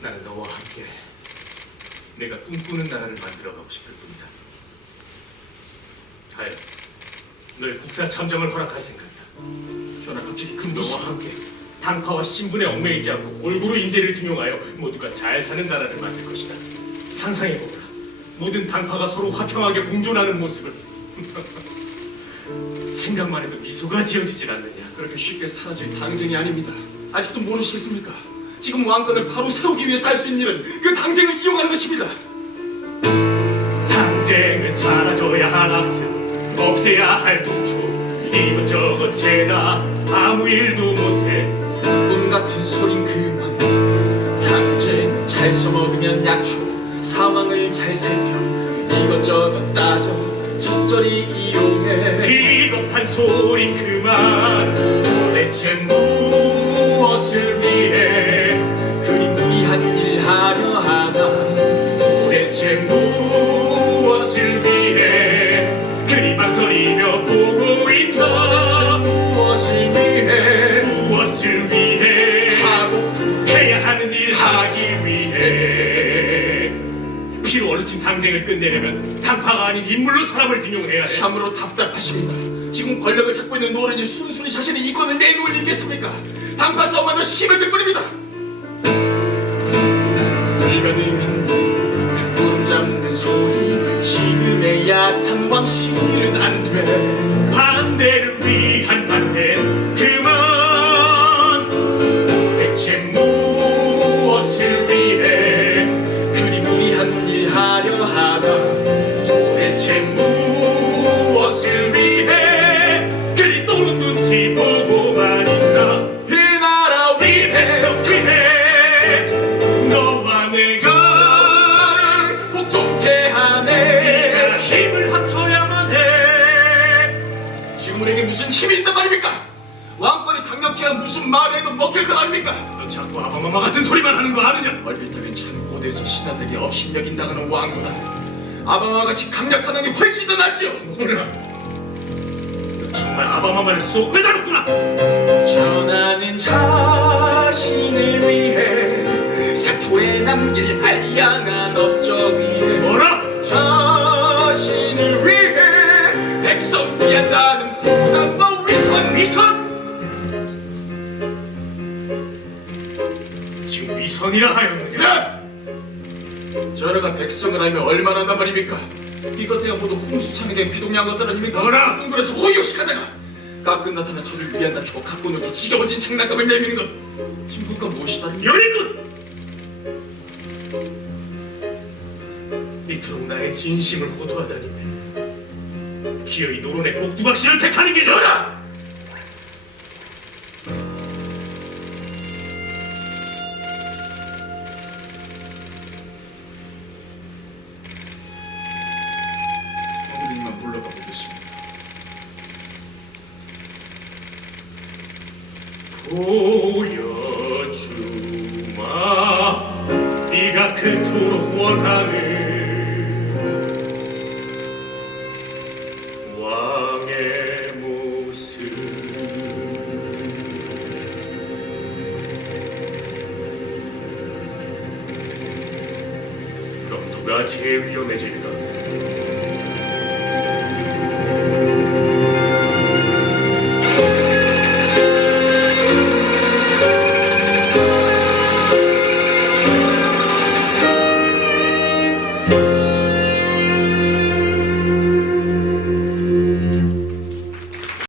나는 너와 함께 내가 꿈꾸는 나라를 만들어 가고 싶을 뿐이다. 하여 너의 국사 참정을 허락할 생각이다. 전하 갑자기 큰 너와 함께 당파와 신분에 얽매이지 않고 골고루 인재를 등용하여 모두가 잘 사는 나라를 만들 것이다. 상상해보라. 모든 당파가 서로 화평하게 공존하는 모습을 생각만 해도 미소가 지어지질 않느냐. 그렇게 쉽게 사라질 당쟁이 아닙니다. 아직도 모르시겠습니까? 지금 왕권을 바로 세우기 위해서 할수 있는 일은 그 당쟁을 이용하는 것입니다. 당쟁은 사라져야 할 학습 없애야 할 동초 이것저것 죄다 아무 일도 못해 꿈 같은 소린 그만. 당쟁 잘 써먹으면 약초. 상황을 잘 살펴. 이것저것 따져. 적절히 이용해. 비겁한 소리 그만 도대체 무엇을 위해 당쟁을 끝내려면 당파가 아닌 인물로 사람을 등용해야 해 참으로 답답하십니다. 지금 권력을 잡고 있는 노른이 순순히 자신의 이권을 내놓을 리겠습니까? 단파 싸움하며 힘을 들 뿐입니다. 불가능한 뒷돈 잡는 소리 지금의 약한 왕실은 안 돼. 반대를 위한 힘이 있단 말입니까? 왕권이 강력해야 무슨 말에도 먹힐 것 아닙니까? 너 자꾸 아바마마 같은 소리만 하는 거 아느냐 얼핏 하면 참 고대에서 신하들에게 업신여긴 당하는 왕보다 아바마와 같이 강력한 왕이 훨씬 더 낫지요 뭐라 너 정말 아바마마를 쏙 빼다녔구나 전하는 자신을 위해 사초에 남길 알량한 업 위한다는 부상과 위선 위선 지금 위선이라 하였느냐 야! 전하가 백성을 알면 얼마나 한단 말입니까? 이것들야 모두 홍수창에 대한 비동량 것들 아닙니까? 뭐라? 궁궐에서 호의호식하다가 가끔 나타나 저를 위한다 치고 갖고 놓기 지겨워진 장난감을 내미는 것 신분과 무엇이다? 여리군 이토록 나의 진심을 호도하다니 기어이 노론의 꼭두박씨를 택하는 게 보겠습니다. 보여주마. 네가 그토록 원하는 제일 위험해질까?